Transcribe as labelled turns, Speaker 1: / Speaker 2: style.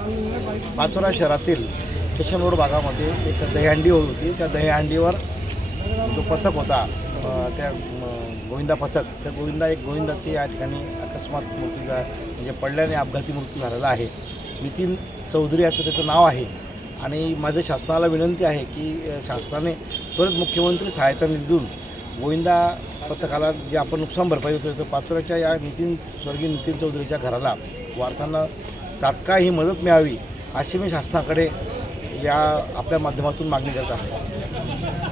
Speaker 1: पाचोरा शहरातील station road भागामध्ये एक दहीहंडी होत होती. त्या दहीहंडीवर जो पथक होता त्या गोविंदा पथक त्या गोविंदा एक गोविंदाची या ठिकाणी अकस्मात मृत्यू झा म्हणजे पडल्याने अपघाती मृत्यू झालेला आहे. नितीन चौधरी असं त्याचं नाव आहे. आणि माझ्या शासनाला विनंती आहे की शासनाने त्वरित मुख्यमंत्री सहायता निधून गोविंदा पथकाला जे आपण नुकसान भरपाई होतो तर पाचोऱ्याच्या या नितीन स्वर्गीय नितीन चौधरीच्या घराला वारसांना तात्काळ ही मदत मिळावी अशी मी शासनाकडे या आपल्या माध्यमातून मागणी करत आहे.